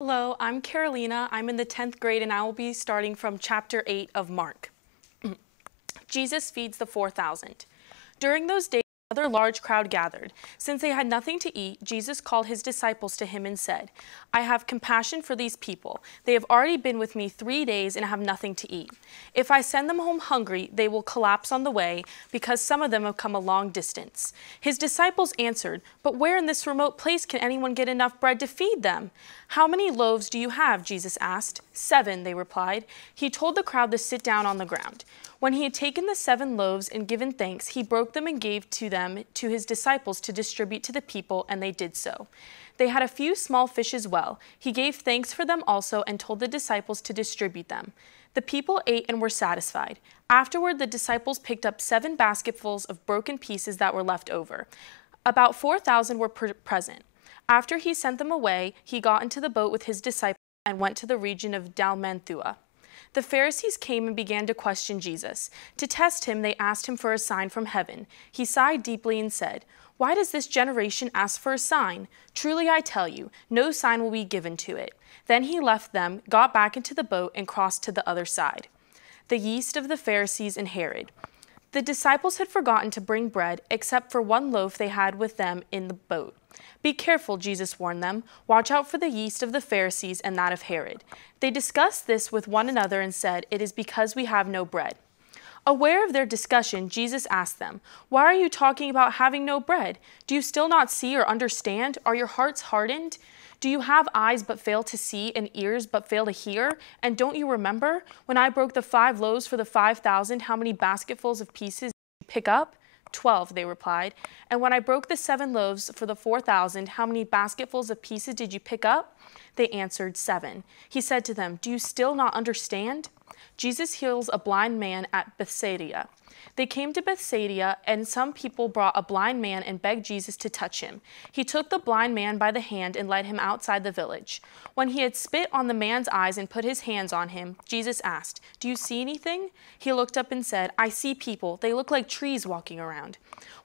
Hello, I'm Carolina. I'm in the 10th grade and I will be starting from chapter 8 of Mark. Jesus feeds the 4,000. During those days, another large crowd gathered. Since they had nothing to eat, Jesus called his disciples to him and said, "I have compassion for these people. They have already been with me 3 days and have nothing to eat. If I send them home hungry, they will collapse on the way because some of them have come a long distance." His disciples answered, "But where in this remote place can anyone get enough bread to feed them?" "How many loaves do you have?" Jesus asked. "7," they replied. He told the crowd to sit down on the ground. When he had taken the 7 loaves and given thanks, he broke them and gave them to his disciples to distribute to the people, and they did so. They had a few small fish as well. He gave thanks for them also and told the disciples to distribute them. The people ate and were satisfied. Afterward, the disciples picked up 7 basketfuls of broken pieces that were left over. About 4,000 were present. After he sent them away, he got into the boat with his disciples and went to the region of Dalmanutha. The Pharisees came and began to question Jesus. To test him, they asked him for a sign from heaven. He sighed deeply and said, "Why does this generation ask for a sign? Truly I tell you, no sign will be given to it." Then he left them, got back into the boat, and crossed to the other side. The yeast of the Pharisees and Herod. The disciples had forgotten to bring bread, except for 1 loaf they had with them in the boat. "Be careful," Jesus warned them. "Watch out for the yeast of the Pharisees and that of Herod." They discussed this with one another and said, "It is because we have no bread." Aware of their discussion, Jesus asked them, "Why are you talking about having no bread? Do you still not see or understand? Are your hearts hardened? Do you have eyes but fail to see and ears but fail to hear? And don't you remember when I broke the 5 loaves for the 5,000, how many basketfuls of pieces did you pick up?" 12, they replied. "And when I broke the 7 loaves for the 4,000, how many basketfuls of pieces did you pick up?" They answered, 7. He said to them, "Do you still not understand?" Jesus heals a blind man at Bethsaida. They came to Bethsaida, and some people brought a blind man and begged Jesus to touch him. He took the blind man by the hand and led him outside the village. When he had spit on the man's eyes and put his hands on him, Jesus asked, "Do you see anything?" He looked up and said, "I see people. They look like trees walking around."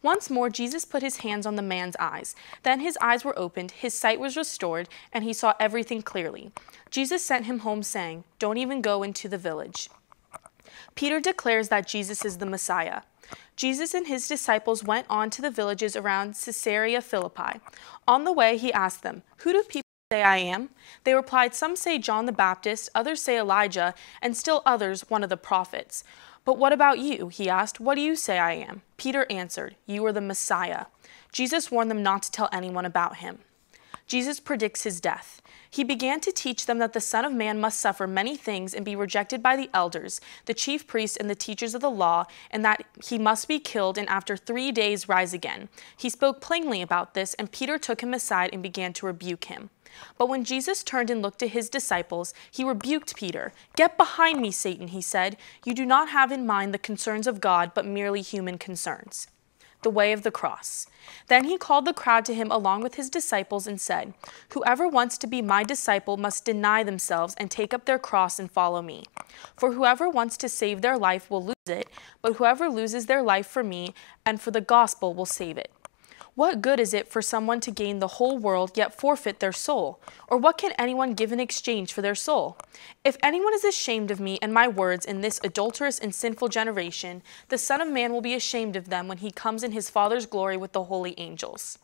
Once more, Jesus put his hands on the man's eyes. Then his eyes were opened, his sight was restored, and he saw everything clearly. Jesus sent him home, saying, "Don't even go into the village." Peter declares that Jesus is the Messiah. Jesus and his disciples went on to the villages around Caesarea Philippi. On the way, he asked them, "Who do people say I am?" They replied, "Some say John the Baptist, others say Elijah, and still others one of the prophets." "But what about you?" he asked. "What do you say I am?" Peter answered, "You are the Messiah." Jesus warned them not to tell anyone about him. Jesus predicts his death. He began to teach them that the Son of Man must suffer many things and be rejected by the elders, the chief priests, and the teachers of the law, and that he must be killed and after 3 days rise again. He spoke plainly about this, and Peter took him aside and began to rebuke him. But when Jesus turned and looked at his disciples, he rebuked Peter. "Get behind me, Satan," he said. "You do not have in mind the concerns of God, but merely human concerns." The way of the cross. Then he called the crowd to him along with his disciples and said, "Whoever wants to be my disciple must deny themselves and take up their cross and follow me. For whoever wants to save their life will lose it, but whoever loses their life for me and for the gospel will save it. What good is it for someone to gain the whole world yet forfeit their soul? Or what can anyone give in exchange for their soul? If anyone is ashamed of me and my words in this adulterous and sinful generation, the Son of Man will be ashamed of them when he comes in his Father's glory with the holy angels."